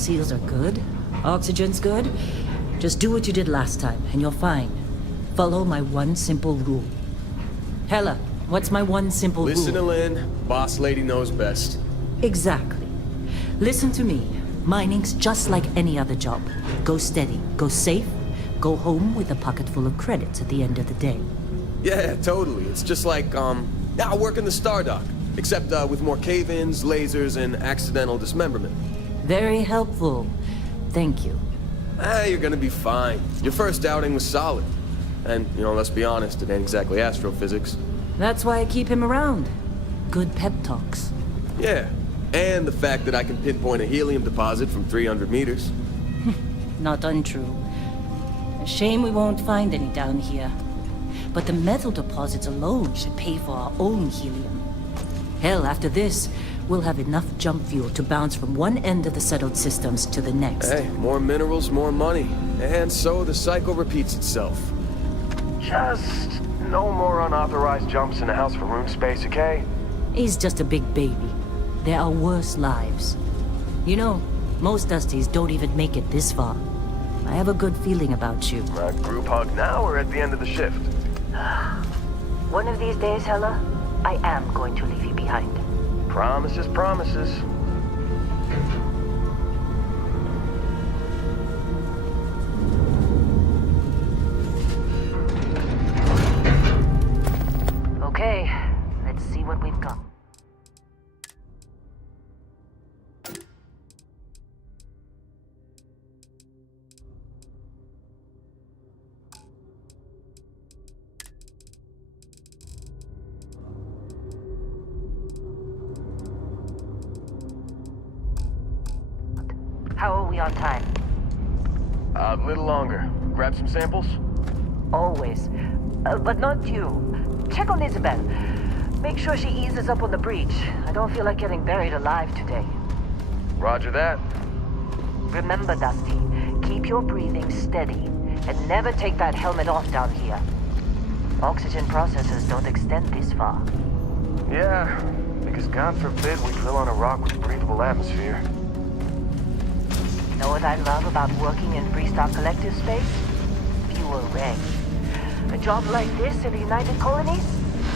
Seals are good. Oxygen's good. Just do what you did last time, and you're fine. Follow my one simple rule. Hella, what's my one simple rule? Listen to Lynn. Boss lady knows best. Exactly. Listen to me. Mining's just like any other job. Go steady, go safe, go home with a pocket full of credits at the end of the day. Yeah, totally. It's just like, I work in the Stardock. Except, with more cave-ins, lasers, and accidental dismemberment. Very helpful. Thank you. You're gonna be fine. Your first outing was solid. And, let's be honest, it ain't exactly astrophysics. That's why I keep him around. Good pep talks. Yeah. And the fact that I can pinpoint a helium deposit from 300 meters. Not untrue. A shame we won't find any down here. But the metal deposits alone should pay for our own helium. Hell, after this, we'll have enough jump fuel to bounce from one end of the settled systems to the next. Hey, more minerals, more money. And so the cycle repeats itself. Just no more unauthorized jumps in the house for room space, okay? He's just a big baby. There are worse lives. You know, most Dusties don't even make it this far. I have a good feeling about you. A group hug now or at the end of the shift? One of these days, Hella, I am going to leave you behind. Promises, promises. Okay, let's see what we've got. How are we on time? A little longer. Grab some samples? Always. But not you. Check on Isabel. Make sure she eases up on the breach. I don't feel like getting buried alive today. Roger that. Remember, Dusty, keep your breathing steady and never take that helmet off down here. Oxygen processors don't extend this far. Yeah, because God forbid we drill on a rock with breathable atmosphere. Know what I love about working in Freestock Collective space? Fewer regs. A job like this in the United Colonies?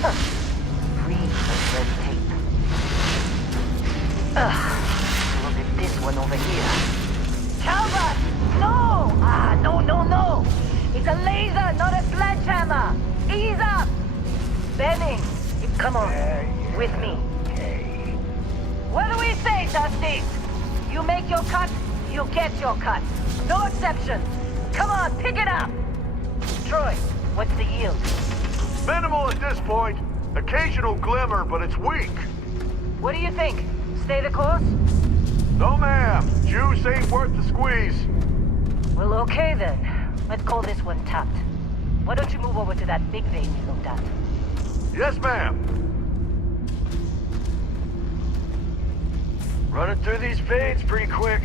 Huh. Free of red tape. Look at this one over here. Calvert! No! No! It's a laser, not a sledgehammer! Ease up! Benning! Come on, with me. What do we say, Dusty? You make your cut, you get your cut. No exceptions. Come on, pick it up. Troy, what's the yield? Minimal at this point. Occasional glimmer, but it's weak. What do you think? Stay the course? No, ma'am. Juice ain't worth the squeeze. Well, okay then. Let's call this one tapped. Why don't you move over to that big vein you looked at? Yes, ma'am. Running through these fades pretty quick.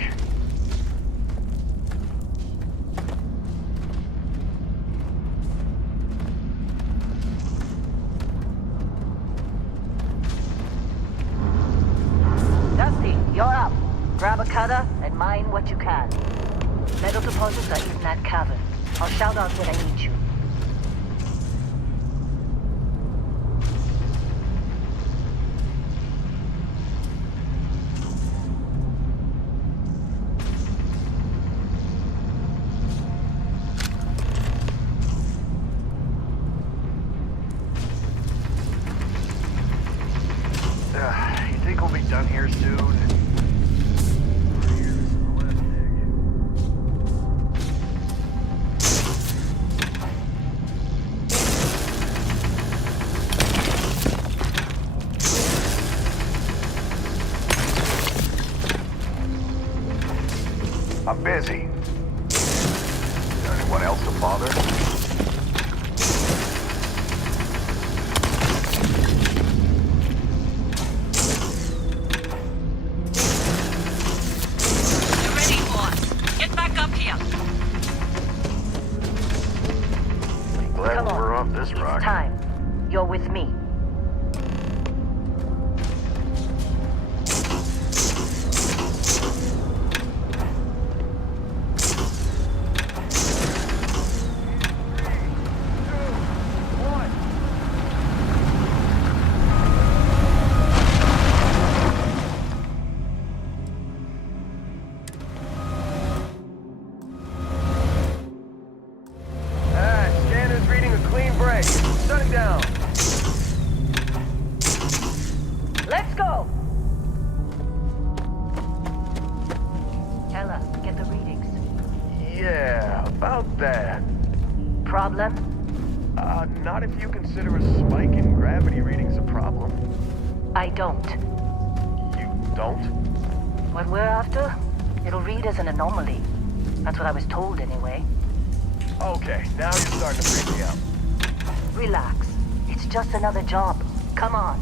Dusty, you're up. Grab a cutter and mine what you can. Metal deposits are in that cavern. I'll shout out when I need you. You think we'll be done here soon? I'm busy. Anyone else to bother? Come on. We're off this rock. It's time. You're with me. Going down. Let's go! Ella, get the readings. Yeah, about that. Problem? Not if you consider a spike in gravity readings a problem. I don't. You don't? What we're after, it'll read as an anomaly. That's what I was told anyway. Okay, now you're starting to freak me out. Relax. It's just another job. Come on.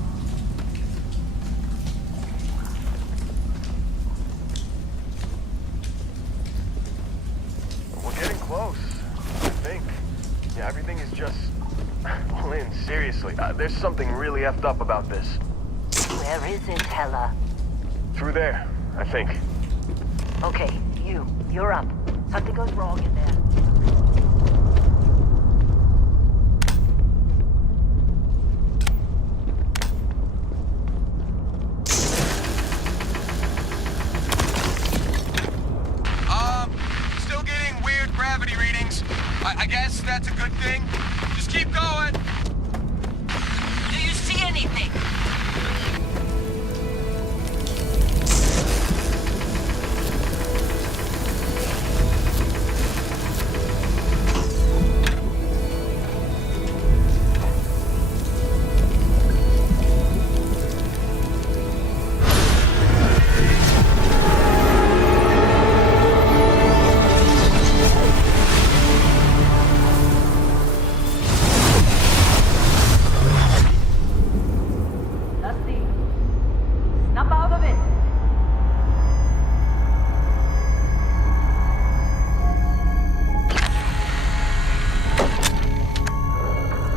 We're getting close, I think. Yeah, everything is just... Lynn, seriously, there's something really effed up about this. Where is it, Hella? Through there, I think. Okay, you're up. Something goes wrong in there. Still getting weird gravity readings. I guess that's a good thing. Just keep going. Do you see anything? Dusty, snap out of it.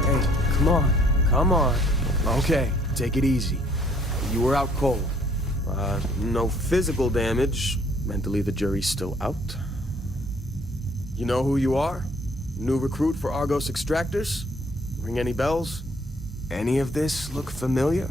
Hey, come on. Okay, take it easy. You were out cold. No physical damage. Mentally, the jury's still out. You know who you are? New recruit for Argos Extractors? Ring any bells? Any of this look familiar?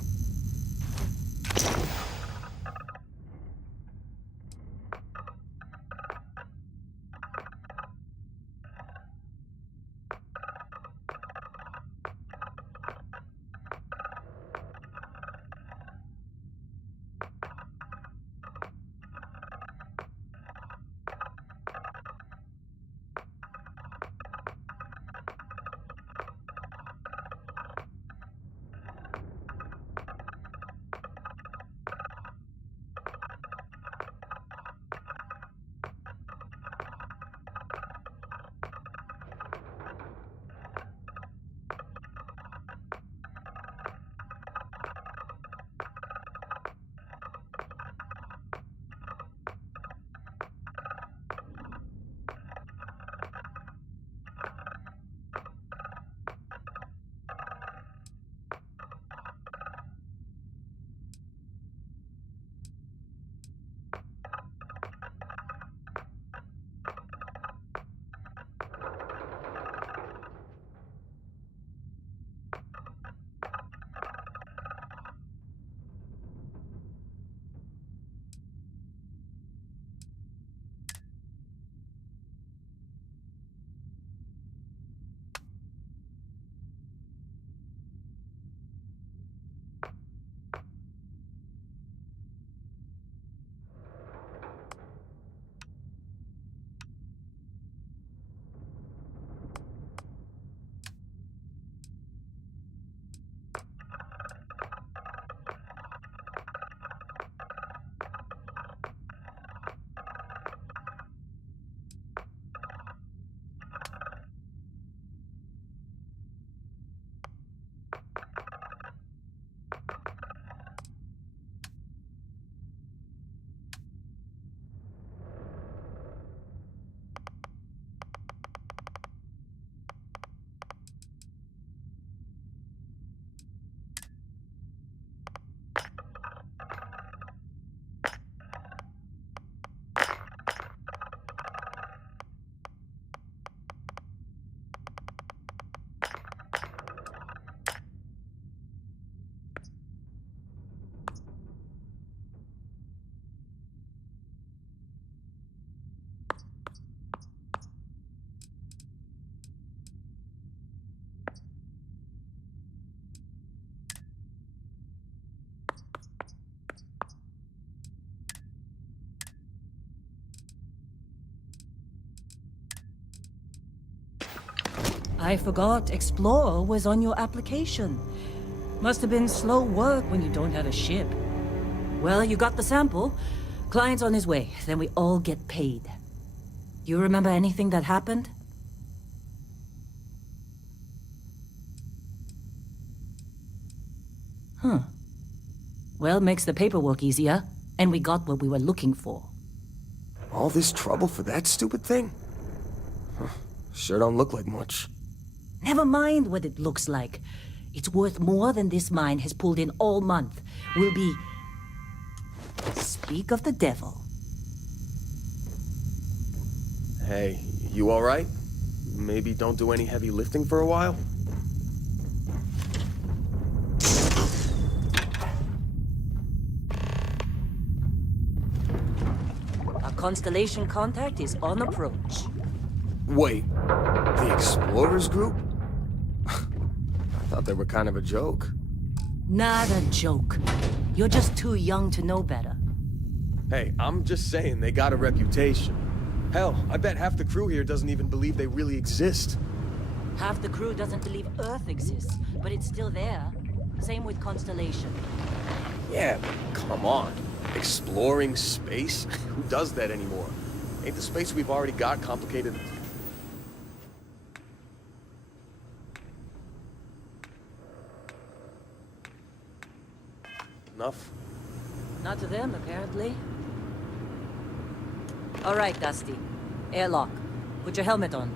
I forgot Explorer was on your application. Must have been slow work when you don't have a ship. Well, you got the sample. Client's on his way, then we all get paid. You remember anything that happened? Huh. Well, makes the paperwork easier, and we got what we were looking for. All this trouble for that stupid thing? Huh. Sure don't look like much. Never mind what it looks like. It's worth more than this mine has pulled in all month. We'll be... Speak of the devil. Hey, you alright? Maybe don't do any heavy lifting for a while? Our Constellation contact is on approach. Wait, the Explorers group? Thought they were kind of a joke. Not a joke. You're just too young to know better. Hey, I'm just saying they got a reputation. Hell, I bet half the crew here doesn't even believe they really exist. Half the crew doesn't believe Earth exists, but it's still there. Same with Constellation. Yeah, but come on. Exploring space? Who does that anymore? Ain't the space we've already got complicated? Enough? Not to them, apparently. All right, Dusty. Airlock. Put your helmet on.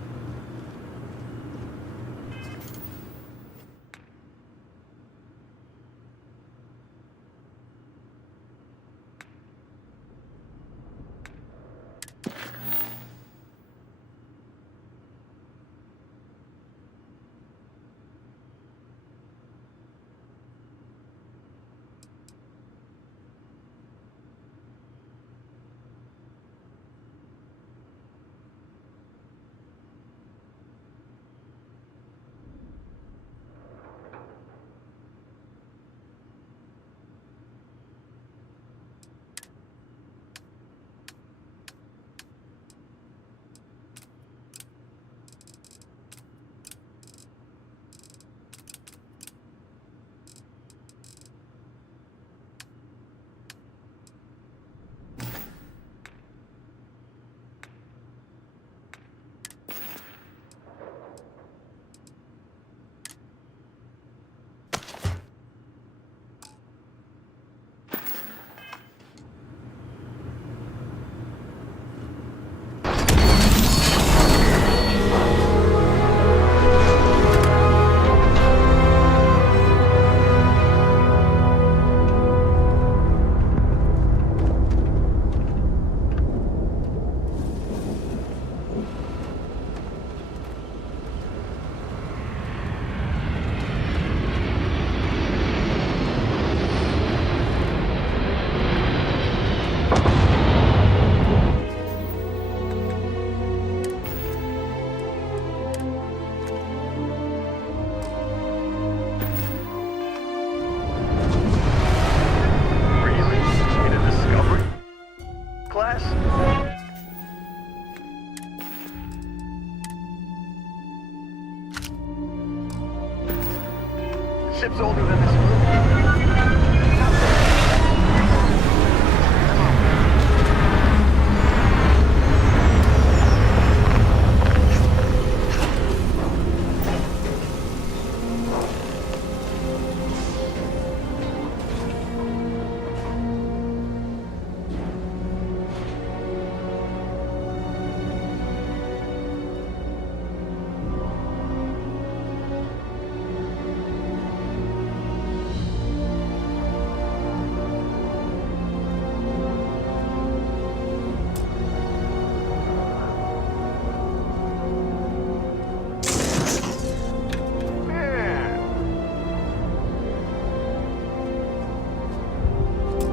Ship's older than this room.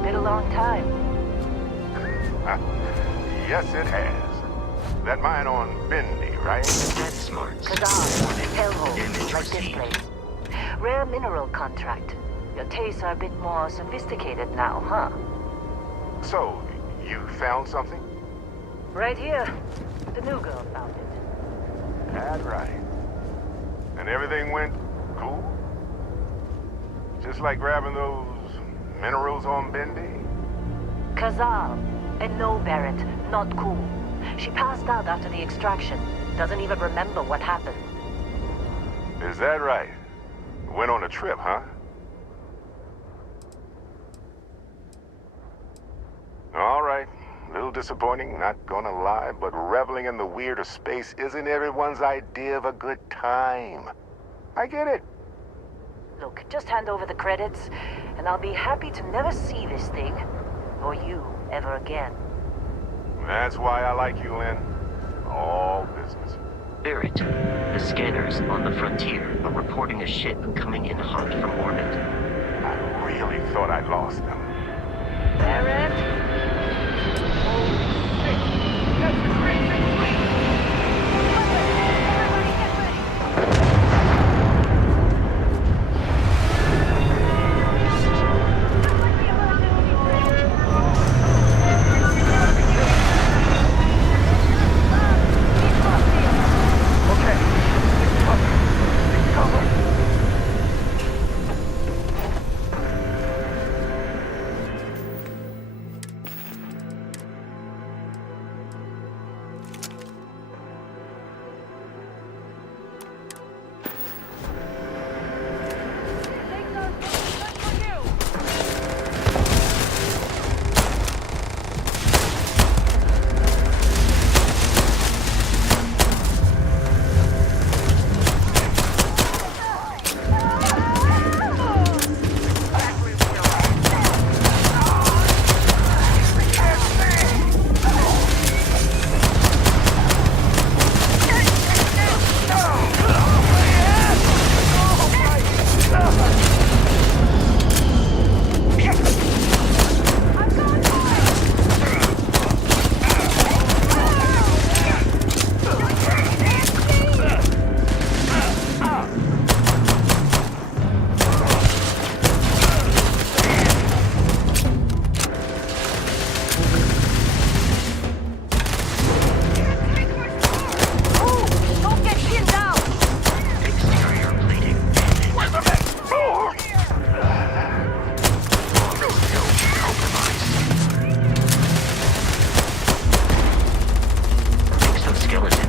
Been a long time. Yes, it has. That mine on Bendy, right? That's smart. Kazan, hellhole, like this place. Rare mineral contract. Your tastes are a bit more sophisticated now, huh? So, you found something? Right here. The new girl found it. That's right. And everything went cool? Just like grabbing those minerals on Bendy? Kazal. And no, Barrett, not cool. She passed out after the extraction. Doesn't even remember what happened. Is that right? Went on a trip, huh? All right. A little disappointing, not gonna lie, but reveling in the weird of space isn't everyone's idea of a good time. I get it. Look, just hand over the credits, and I'll be happy to never see this thing, or you, ever again. That's why I like you, Lynn. All business. Barrett, the scanners on the frontier are reporting a ship coming in hot from orbit. I really thought I'd lost them. Barrett? Oh, shit! That's the great big fleet! Everybody get ready!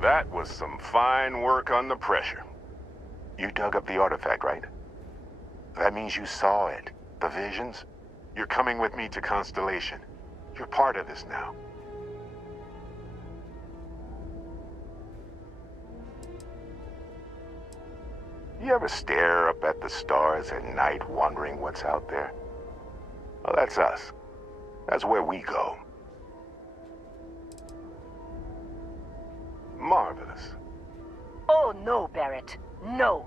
That was some fine work under pressure. You dug up the artifact, right? That means you saw it. The visions? You're coming with me to Constellation. You're part of this now. You ever stare up at the stars at night wondering what's out there? Well, that's us. That's where we go. Marvelous. Oh, no, Barrett. No.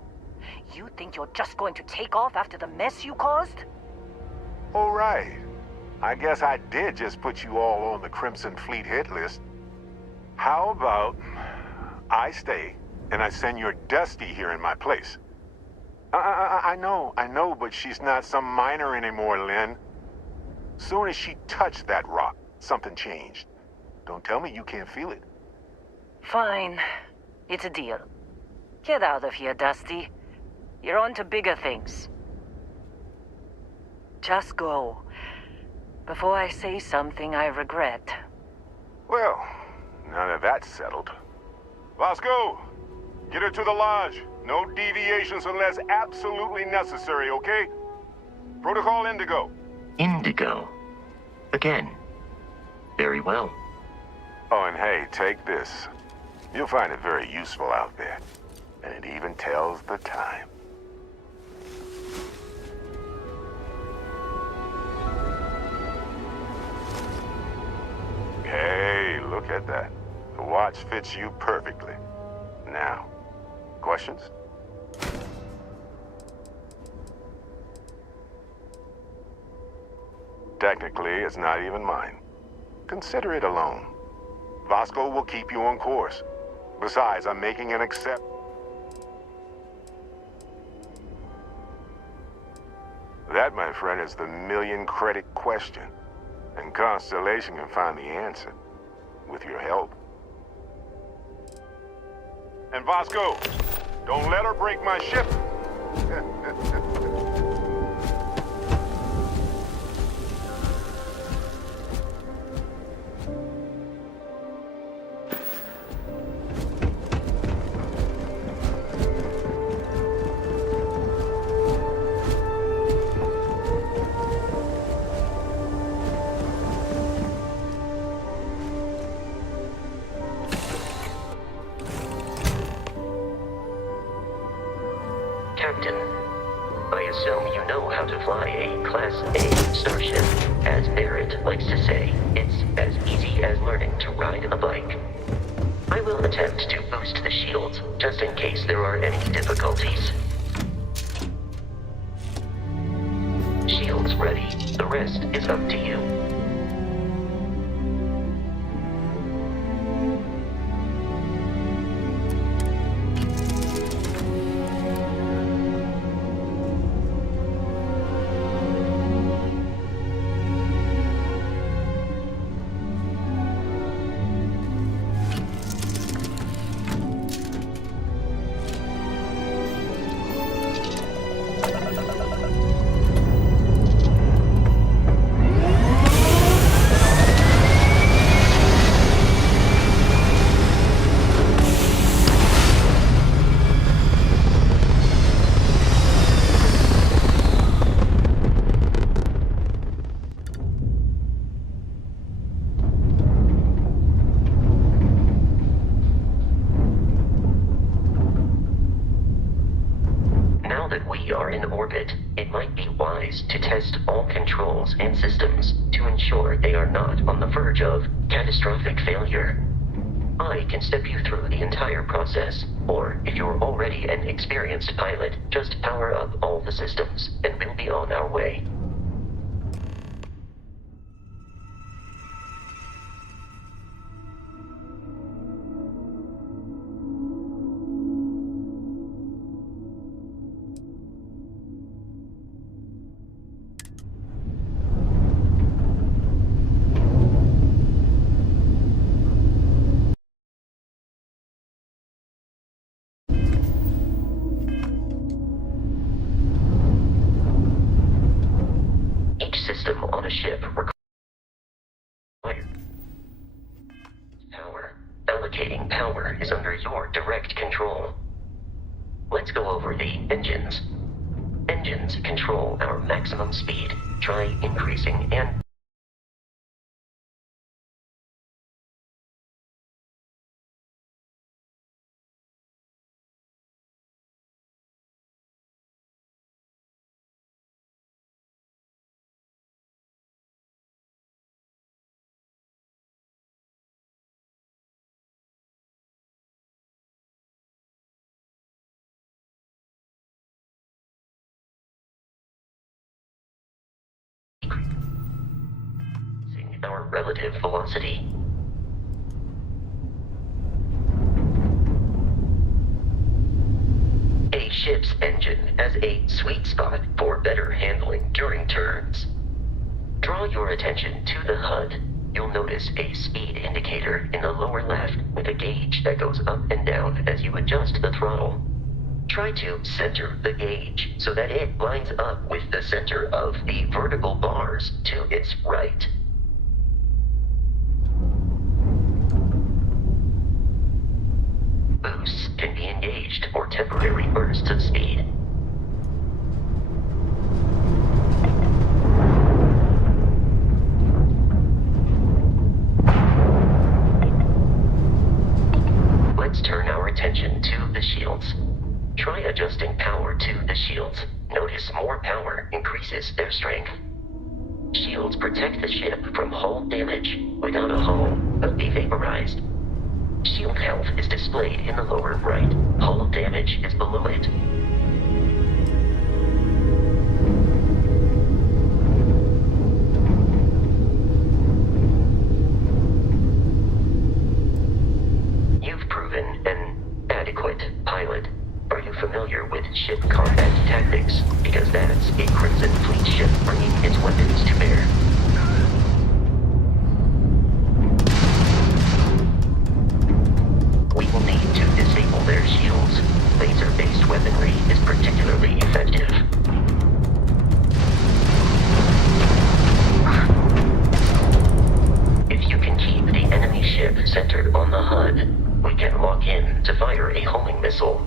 You think you're just going to take off after the mess you caused? All right. I guess I did just put you all on the Crimson Fleet hit list. How about I stay and I send your Dusty here in my place? I know, but she's not some miner anymore, Lynn. Soon as she touched that rock, something changed. Don't tell me you can't feel it. Fine. It's a deal. Get out of here, Dusty. You're on to bigger things. Just go. Before I say something I regret. Well, now that that's settled. Vasco, get her to the lodge. No deviations unless absolutely necessary, okay? Protocol Indigo. Indigo. Again. Very well. Oh, and hey, take this. You'll find it very useful out there. And it even tells the time. Hey, look at that. The watch fits you perfectly. Now, questions? Technically, it's not even mine. Consider it a loan. Vasco will keep you on course. Besides, I'm making an accept. That, my friend, is the million credit question. And Constellation can find the answer. With your help. And Vasco, don't let her break my ship. Captain, I assume you know how to fly a Class A starship. As Barrett likes to say, it's as easy as learning to ride a bike. I will attempt to boost the shields, just in case there are any difficulties. Shields ready. The rest is up to you. Now that we are in orbit, it might be wise to test all controls and systems to ensure they are not on the verge of catastrophic failure. I can step you through the entire process, or if you're already an experienced pilot, just power up all the systems, and we'll be on our way. Each system on a ship requires power. Allocating power is under your direct control. Let's go over the engines. Engines control our maximum speed. Try increasing and our relative velocity. A ship's engine has a sweet spot for better handling during turns. Draw your attention to the HUD. You'll notice a speed indicator in the lower left with a gauge that goes up and down as Try to center the gauge so that it lines up with the center of the vertical bars to its right. Boosts can be engaged for temporary bursts of speed. Let's turn our attention to the shields. Try adjusting power to the shields. Notice more power increases their strength. Shields protect the ship from hull damage. Without a hull, they'll be vaporized. Shield health is displayed in the lower right. Hull damage is below it. You've proven an adequate pilot. Are you familiar with ship combat tactics? Because that's a Crimson Fleet ship bringing its weapons to bear. We will need to disable their shields. Laser-based weaponry is particularly effective. If you can keep the enemy ship centered on the HUD, we can lock in to fire a homing missile.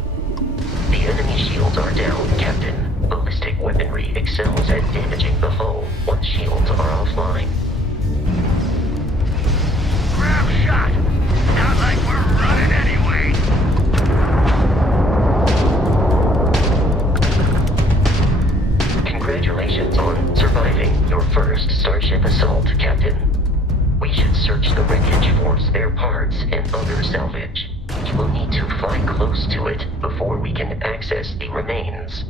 The enemy shields are down, Captain. Ballistic weaponry excels at damaging the hull once shields are offline. Grab shot! Not like we're running anyway! Congratulations on surviving your first Starship assault, Captain. We should search the wreckage for spare parts and other salvage. You will need to fly close to it before we can access the remains.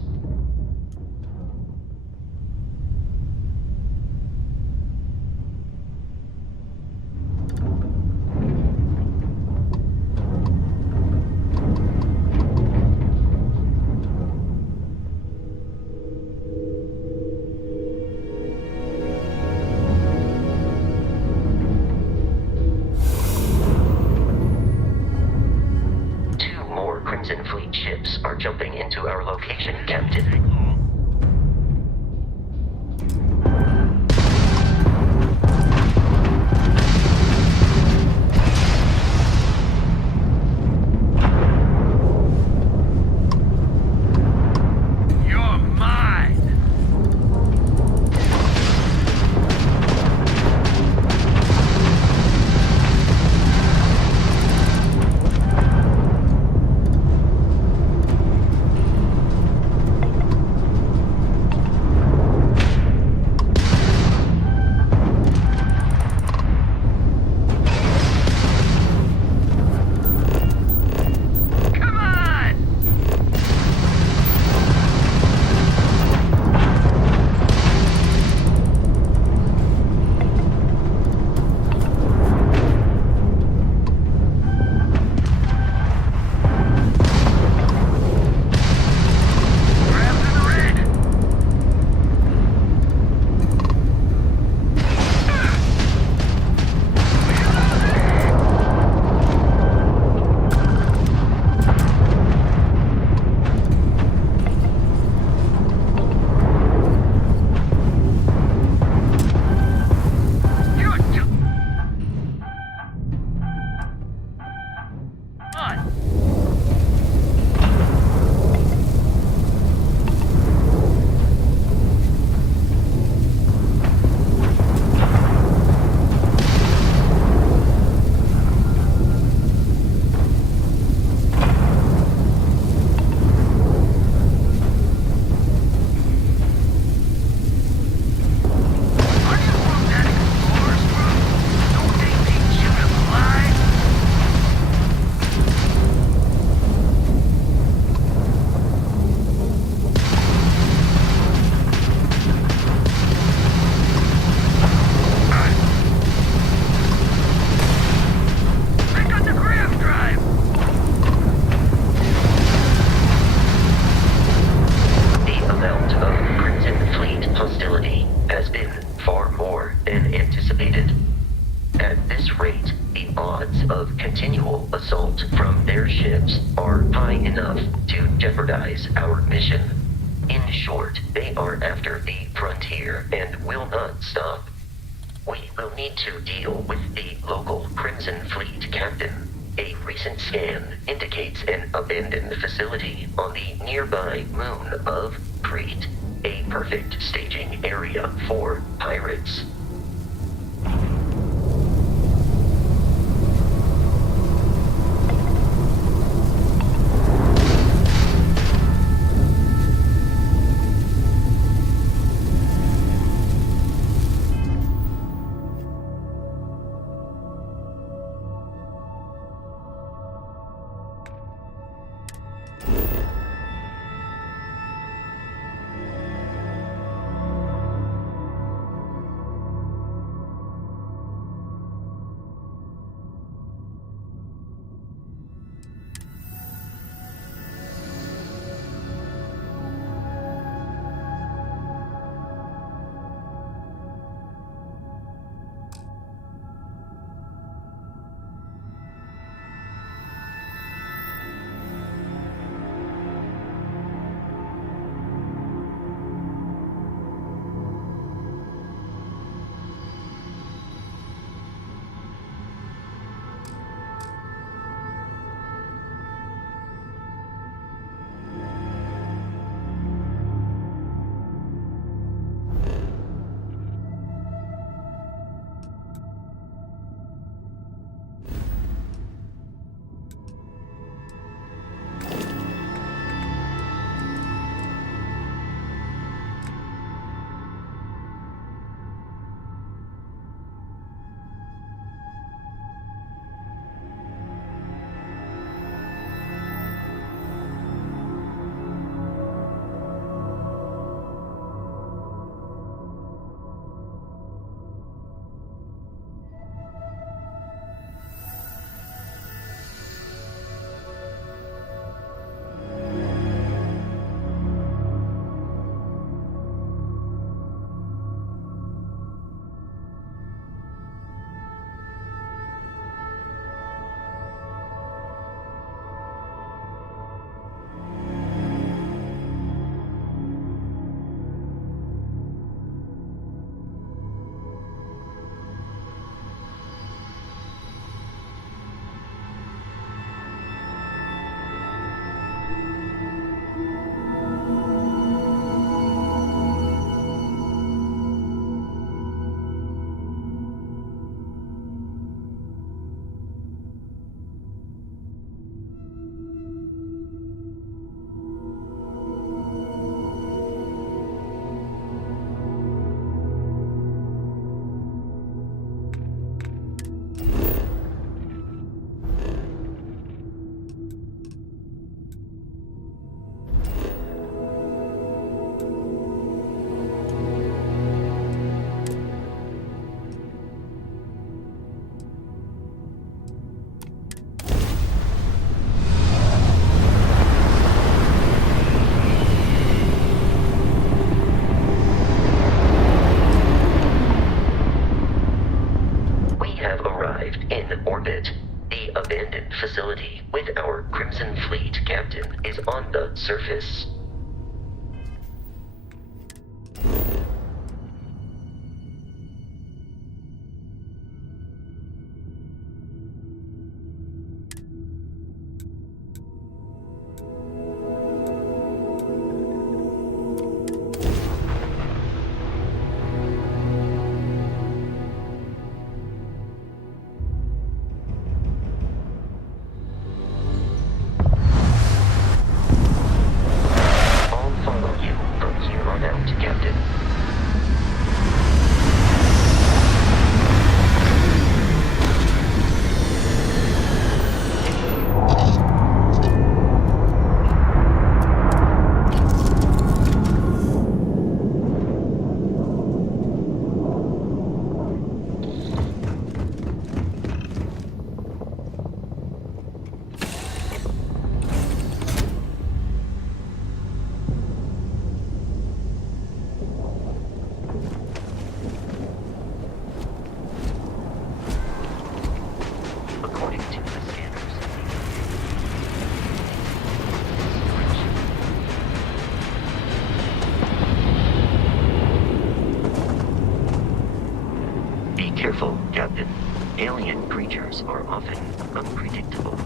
Crimson Fleet ships are jumping into our location, Captain. You're mine! annual assault from their ships are high enough to jeopardize our mission. In short, they are after the frontier and will not stop. We will need to deal with the local Crimson Fleet captain. A recent scan indicates an abandoned facility on the nearby moon of Crete, a perfect staging area for pirates. Facility with our Crimson Fleet captain is on the surface. are often unpredictable.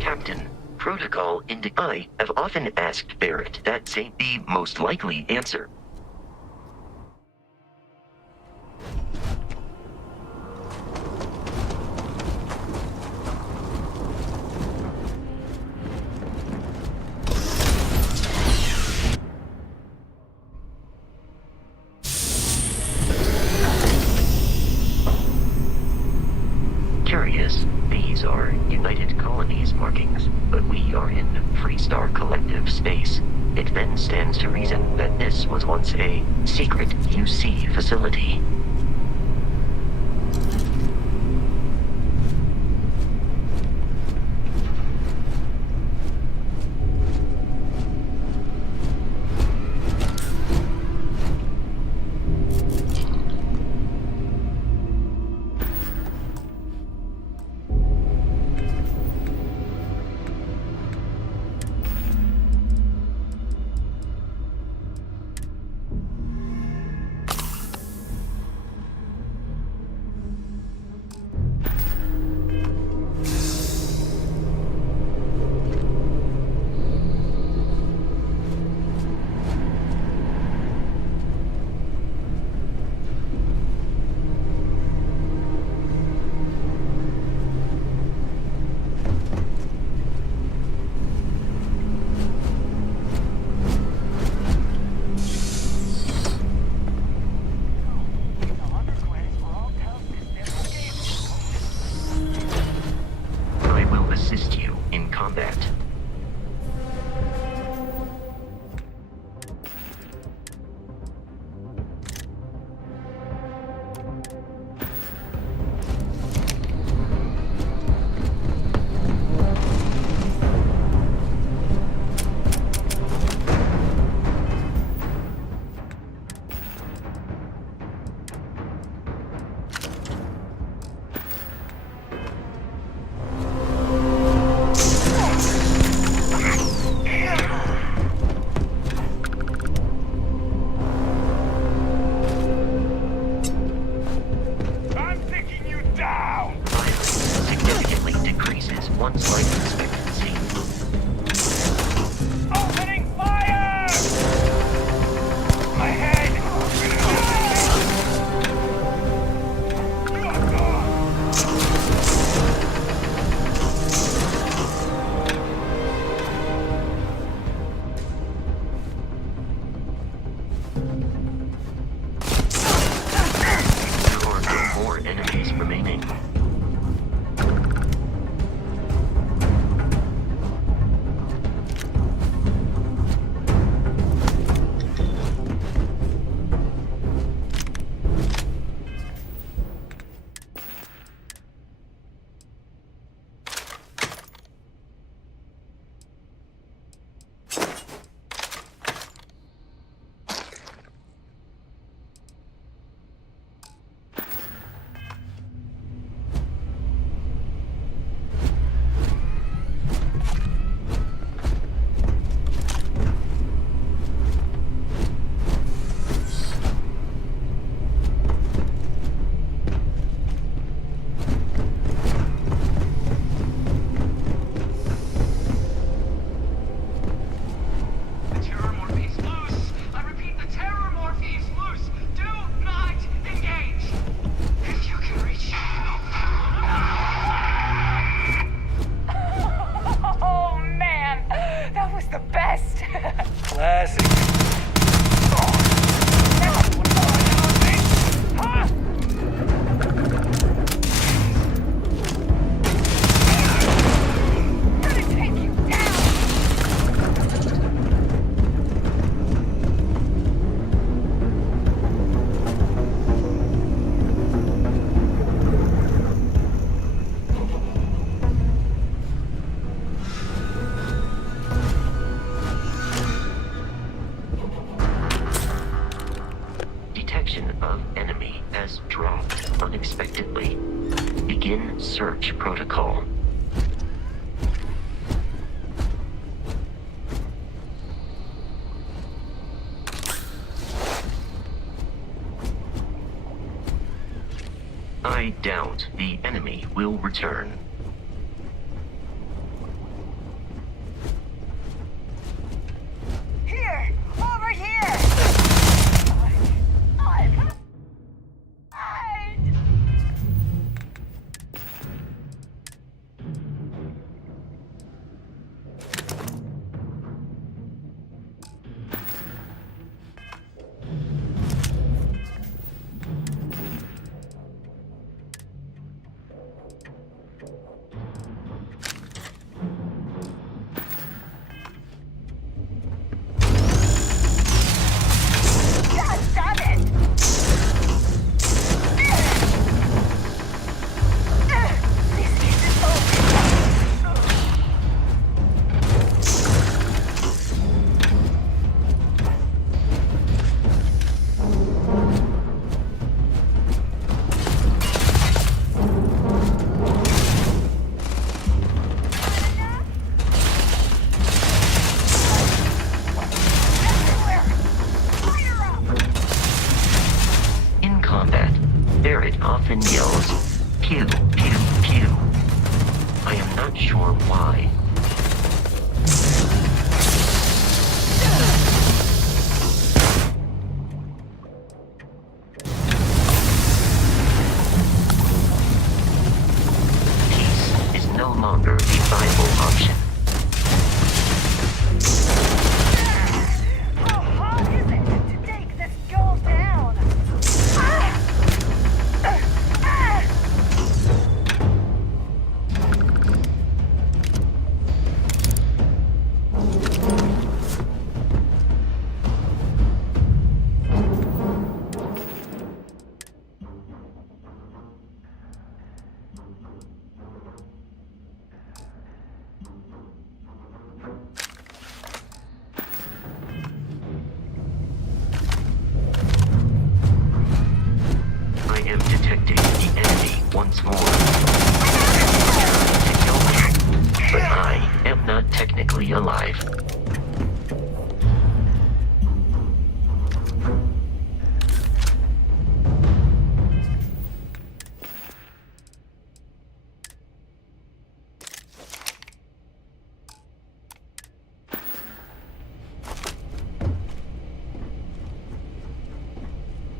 Captain, protocol I have often asked Barrett that same the most likely answer. Curious, these are United Colonies markings, but we are in Freestar Collective space. It then stands to reason that this was once a secret UC facility. Assist you in combat. Once life expectancy. Opening fire! My head! You are gone! There are no more enemies remaining. unexpectedly. Begin search protocol. I doubt the enemy will return. Here! Over here! God damn it! This isn't over. In combat, Barrett often yells, pew, pew, pew. I am not sure why. Peace is no longer a viable option. How hard is it to take this girl down? I am detecting the enemy once more. Trying to kill me, but I am not technically alive.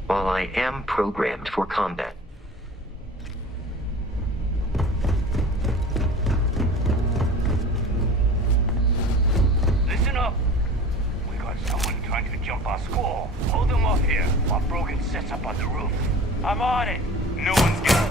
While I am programmed for combat, Listen up! We got someone trying to jump our school. Hold them off here while Brogan sets up on the roof. I'm on it. No one's getting...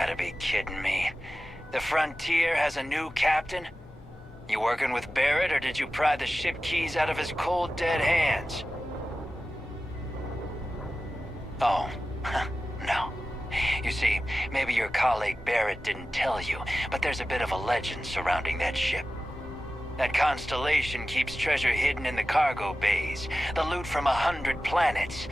gotta be kidding me. The Frontier has a new captain? You working with Barrett, or did you pry the ship keys out of his cold, dead hands? Oh, no. You see, maybe your colleague Barrett didn't tell you, but there's a bit of a legend surrounding that ship. That constellation keeps treasure hidden in the cargo bays, the loot from 100 planets,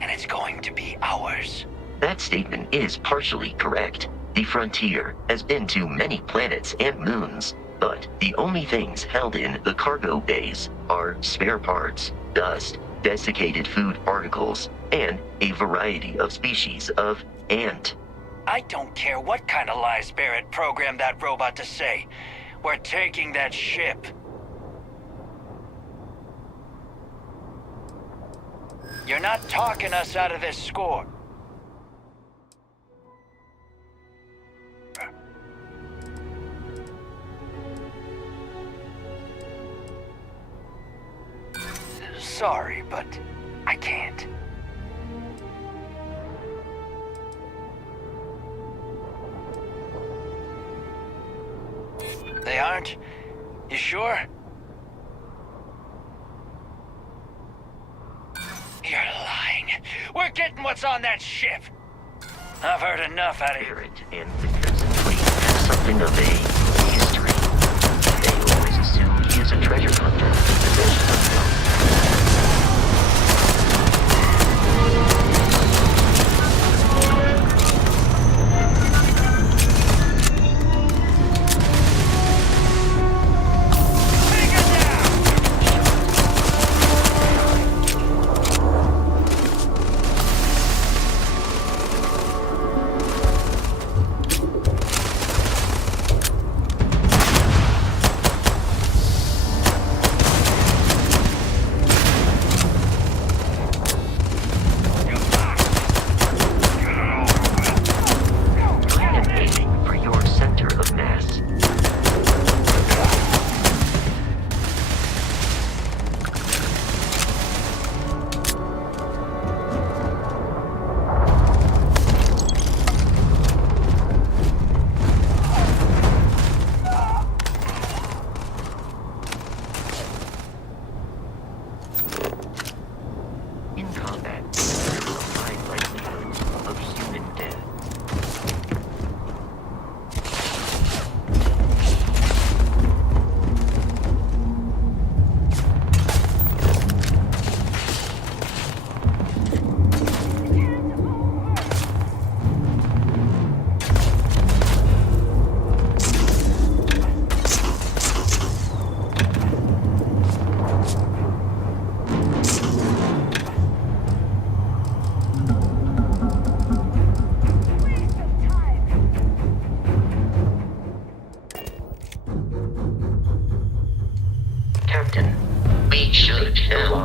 and it's going to be ours. That statement is partially correct. The Frontier has been to many planets and moons, but the only things held in the cargo bays are spare parts, dust, desiccated food particles, and a variety of species of ant. I don't care what kind of lies Barrett programmed that robot to say. We're taking that ship. You're not talking us out of this score. Sorry, but I can't. They aren't? You sure? You're lying. We're getting what's on that ship. I've heard enough out of you. Barrett and the Crimson Fleet have something of a history. They always assume he is a treasure hunter in possession of them.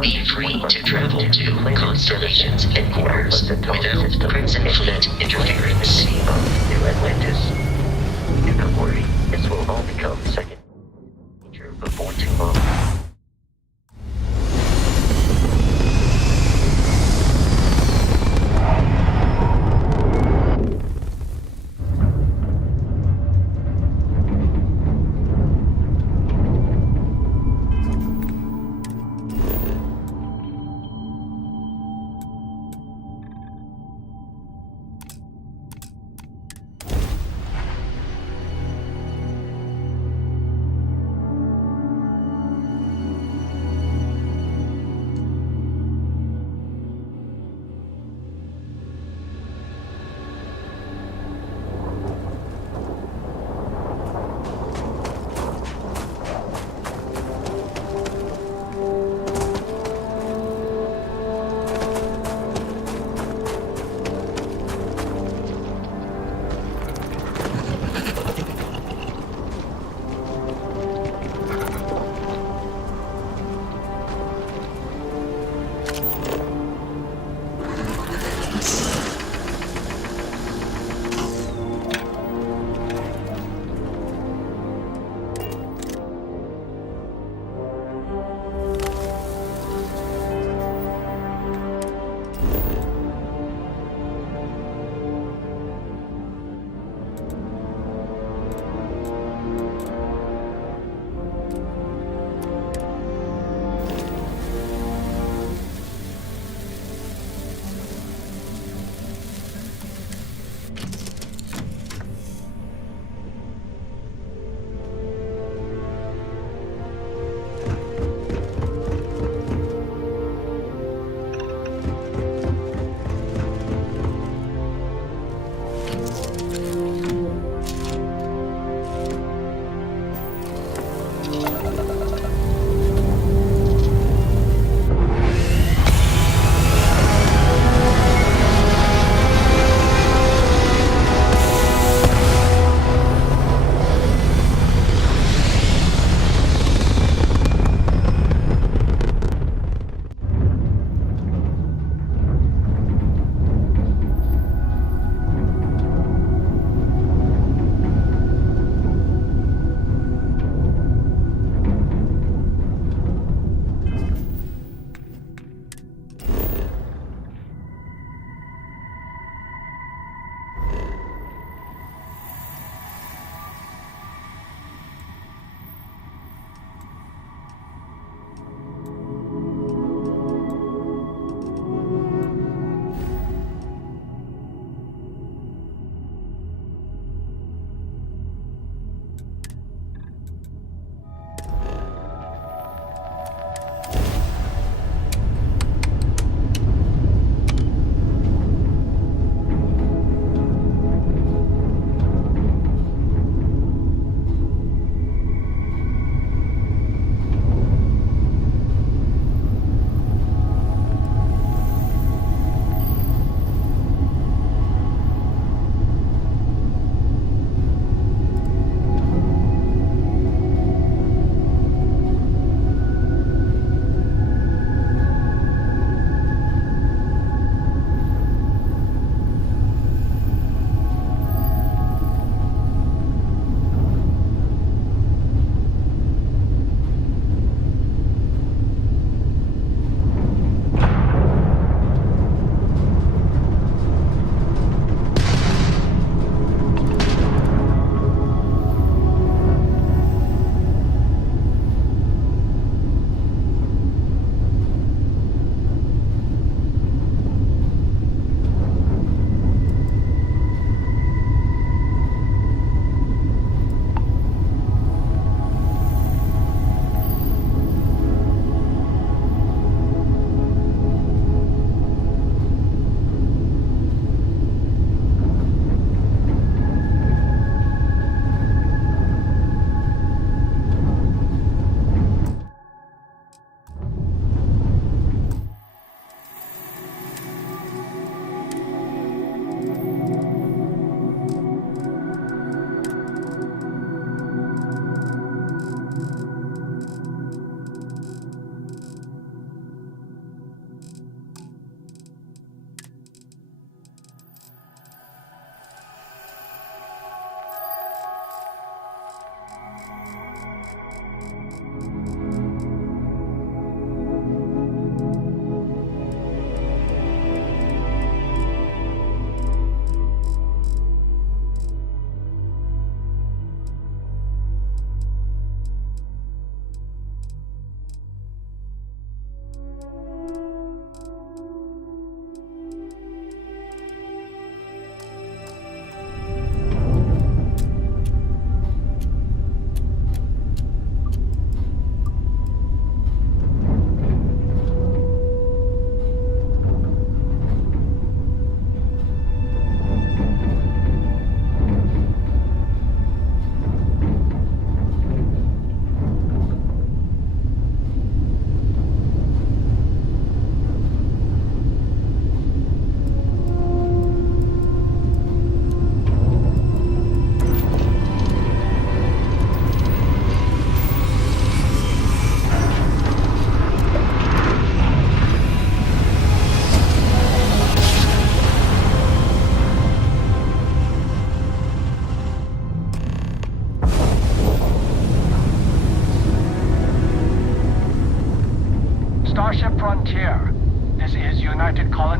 Be free to travel to Constellation's headquarters without Crimson Fleet interference. New Atlantis. Do not worry, this will all become second nature before too long.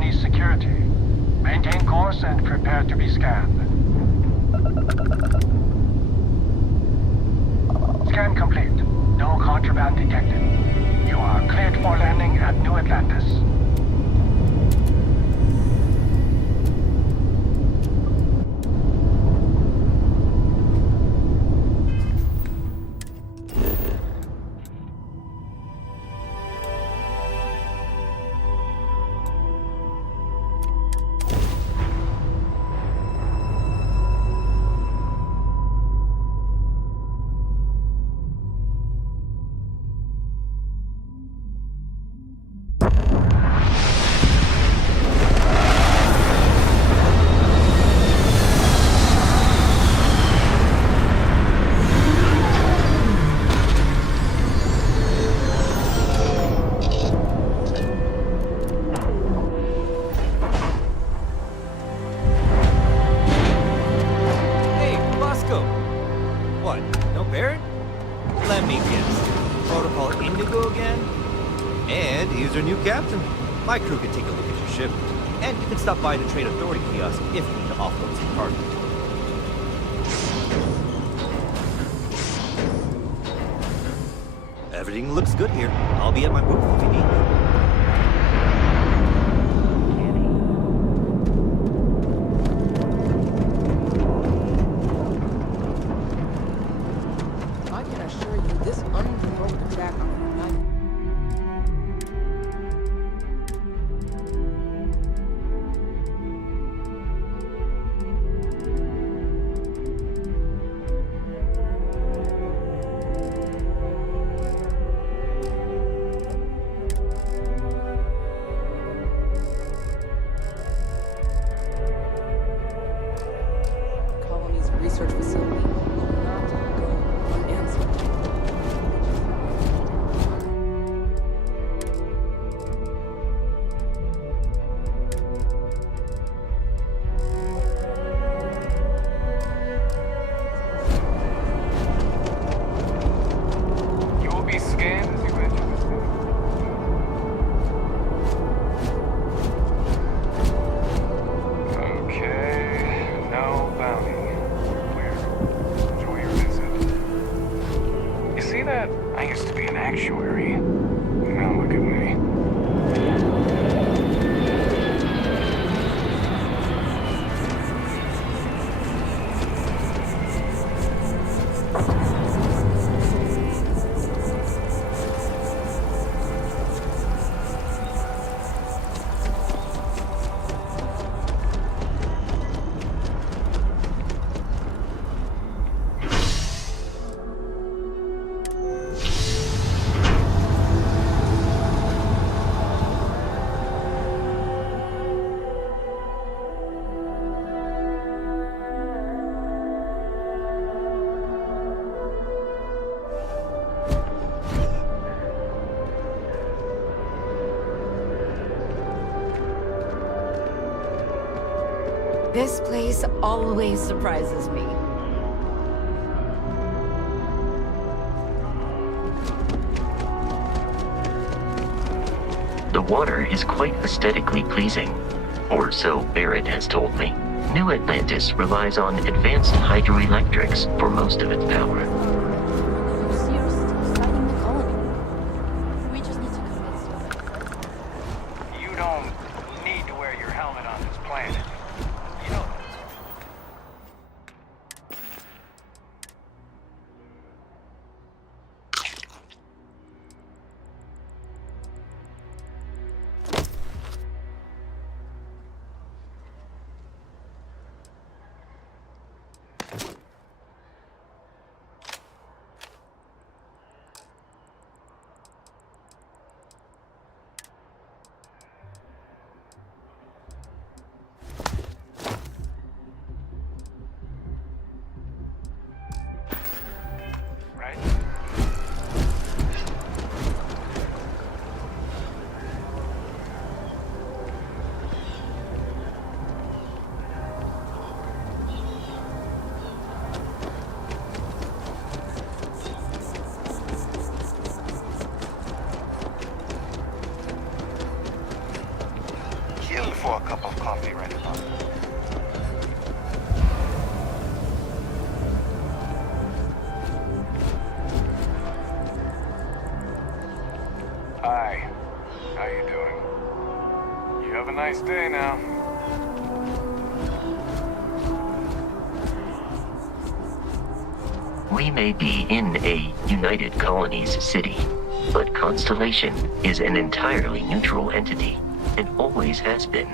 colony security. Maintain course and prepare to be scanned. Scan complete. No contraband detected. You are cleared for landing at New Atlantis. My crew can take a look at your ship, and you can stop by the Trade Authority kiosk if you need to offload some cargo. Everything looks good here. I'll be at my booth if you need me. I can assure you this unprovoked attack on the United... research facility will not go unanswered. You will be scanned as you enter this building. Okay, no bounty. See that? I used to be an actuary. Now look at me. This place always surprises me. The water is quite aesthetically pleasing, or so Barrett has told me. New Atlantis relies on advanced hydroelectrics for most of its power. You're still studying the colony. We just need to convince you. You don't need to wear your helmet on this planet. You know that. pour a cup of coffee ready, Mom. Hi. How you doing? You have a nice day now. We may be in a United Colonies city, but Constellation is an entirely neutral entity, and always has been.